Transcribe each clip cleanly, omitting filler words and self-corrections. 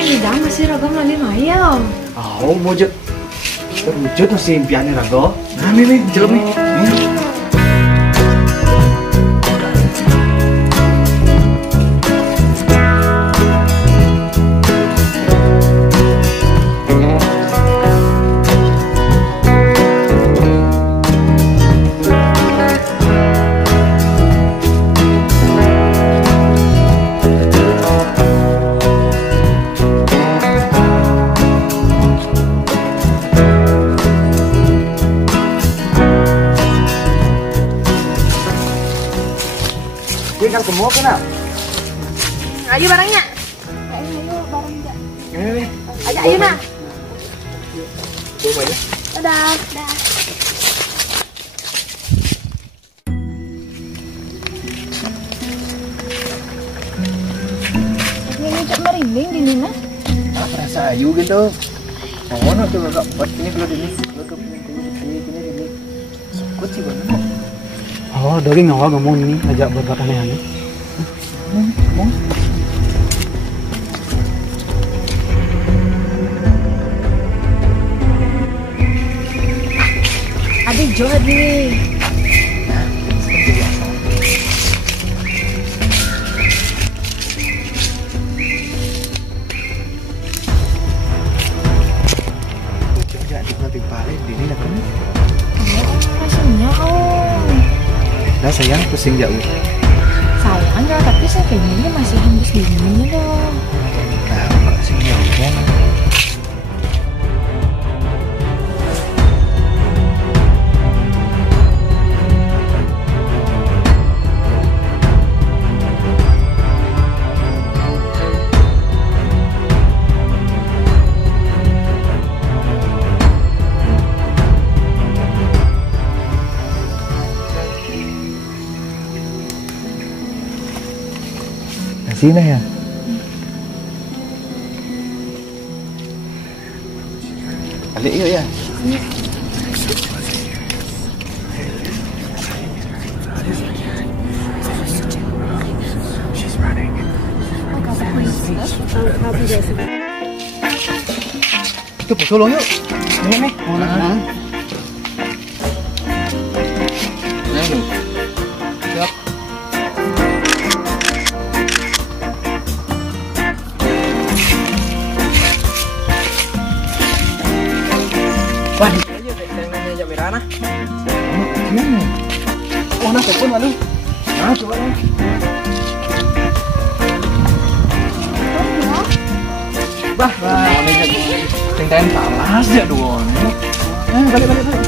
di dalam masih ragam lagi mayo. Oh, mau je. Terwujud masih impiannya rago. Nah, nih, jelek nih. Kan semua kena. Ayo barangnya. Ayo barangnya. Ini. Ayo nak. Bawa aja. Dadah. Ini cak merinding di Nina. Perasa ayu gitu. Oh, no tuh agak buat ini dulu ini. Ini. Ikut sih bang. Oh, dari ngawal ngomong ini ajak berbuat aneh-aneh. Ngomong. Adik jahat nih. Nah, seperti biasa. Coba nanti balik ini nak kan? Rasanya Nah sayang pusing jauh. sayang enggak, tapi saya kayaknya masih hembus dinginnya dong. Nah, enggak sih ngomong. Sini ya. Balik yuk ya. Itu potolong yuk. Nih. Mana? Siap. Wah, aja yang nanya jam merah nah. Gimana? Oh, nah telepon lalu. Nah, coba nih. Bah, ini jadi ting-ting palas ya dong. Balik. Balik.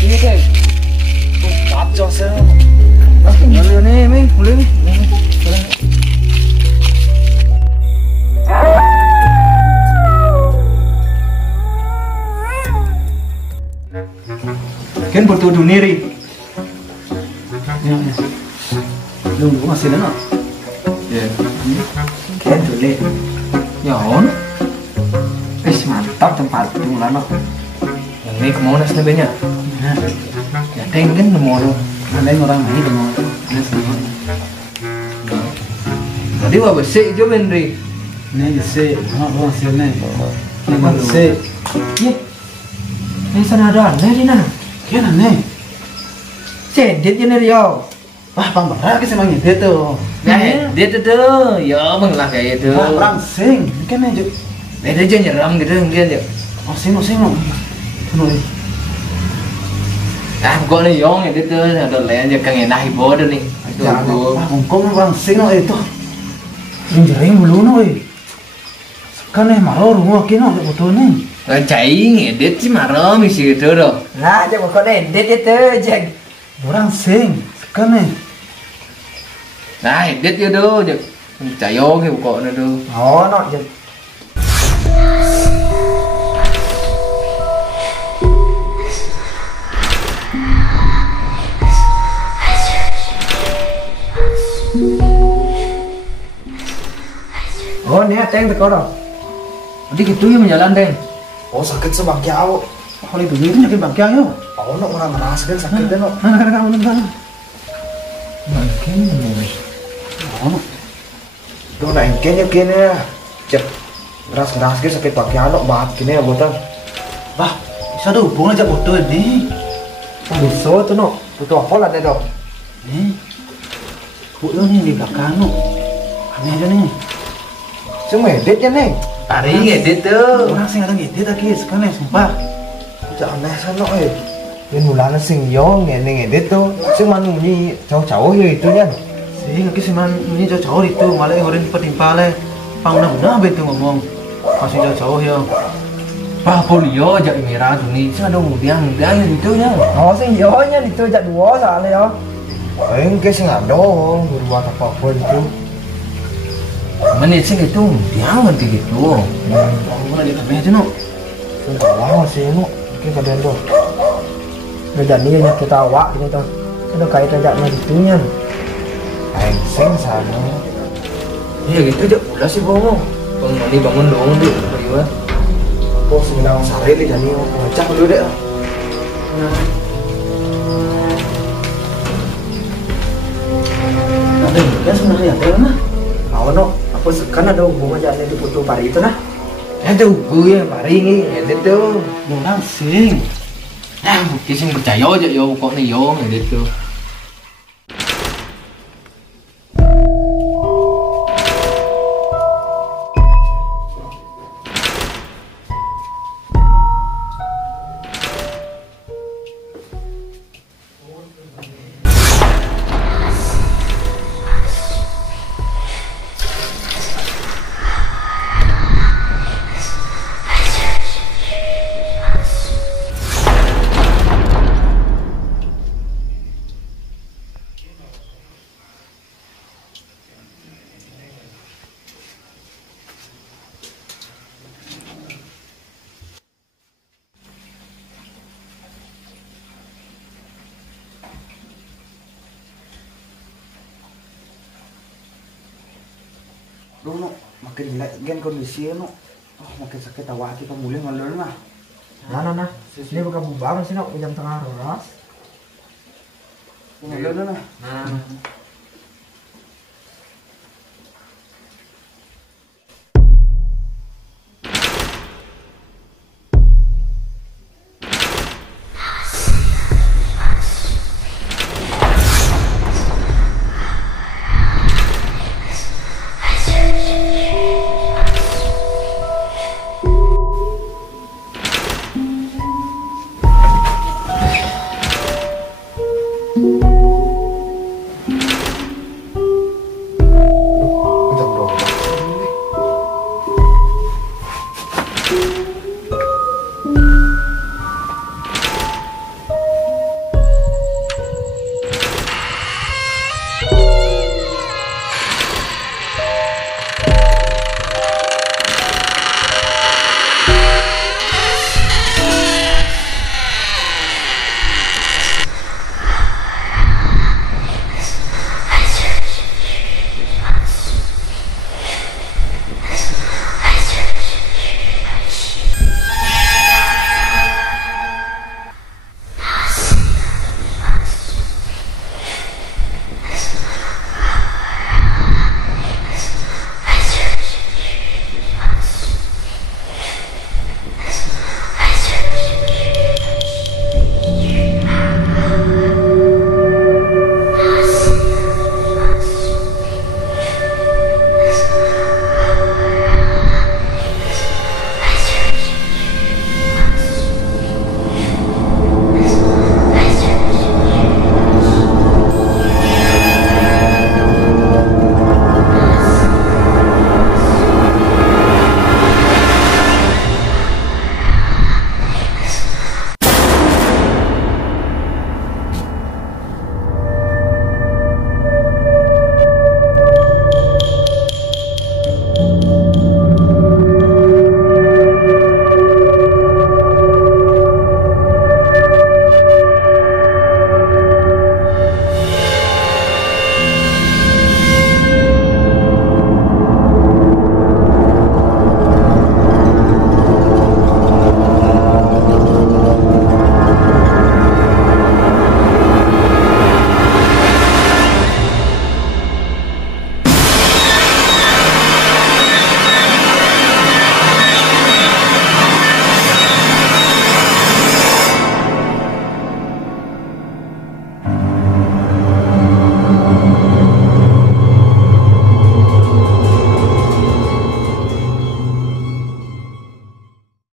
Ini deh. Bab jauh. Mulai nih, mulai nih. Kan bertuduh diri. Lu masih ada? Ya. Kan tulis. Ya on. Mantap tempat itu lama. Yang ini kemana sebenarnya? Ya tengen kemana? Ada orang ini kemana? Tadi wah bersih jo Benri. Ini bersih. Oh sini. Ini bersih. Ye. Ini sana ada aneh di mana? Kian aneh. Cedit je nih Rio. Wah bang berak sih bang itu tuh. Nah dia tuh. Ya bang lah kayak itu. Orang sing. Kan aja. Beda aja nyeram gitu mungkin ya. Oh sing. Penuh. Kok nih yong itu tuh ada lain aja kangen nahi bodoh nih. Jangan. Hongkong bang sing itu. Sing jaring belum nih. Kan maror rumah kino betul nih. Cai ngedit sih maror misi gitu loh. Nah, jangan kau ngedit itu, jag. Orang sing, kan Nah, edit yo do, cayo ke kok do. Oh, no, jadi. Oh, ini ada yang teko dong. Jadi gitu ya menjalan Den. Oh, sakit sebangkiau. Oh, itu sakit bangkiau yo. Oh, no, orang ngerasain sakit deh, no. Nah, kamu. Mungkin Oh, tuh nah engkenya kene ya. Cek ngeras ke sakit bangkiau, no, banget kene ya botan. Bah, bisa ada hubungan aja foto ini. Oh, bisa tuh, no. Foto apa lah deh, dok? Nih, foto nih di belakang no. Aneh aja nih. Cuma edit ya, nih. Hari ngedit tuh. Orang sih ada ngedit lagi sekarang sumpah. Jangan aneh sana, Yang mulanya sing yo ngedit tuh. Cuma bunyi jauh-jauh ya itu ya. Sih, nggak sih man ini jauh-jauh itu malah yang orang timpa le. Pang betul ngomong. Masih jauh-jauh ya. Pak polio aja merah tuh nih. Saya ada mudiang itu ya. Oh, sing yo nya itu jak dua soalnya ya. Engke sing ada berbuat apa-apa itu. Menit sih itu mudiang nanti gitu. Mana di kamera aja no. Sudah lama sih no. Mungkin kadang tuh. Ngejadinya kita awak gitu tuh. Ada kaitan jaknya gitunya. Sing sana. Iya gitu aja pula sih bohong. Bangun dong dulu beriwa. Oh sebenarnya sehari nih jadi ngajak dulu deh. Ada kan sebenarnya ada mana? Mau no, apa kan ada hubungan jalan di foto pari itu nah? Ada gue mari ini edit tuh. Orang sing. Nah, kisah percaya aja yo kok nih yo edit tuh. Duh no, makin jelek gen kondisi no. Oh, makin sakit awak kita mulai ngalur mah. Nah. Ini bukan bubar sih no, jam tengah rolas. Ngalur nah. Nah.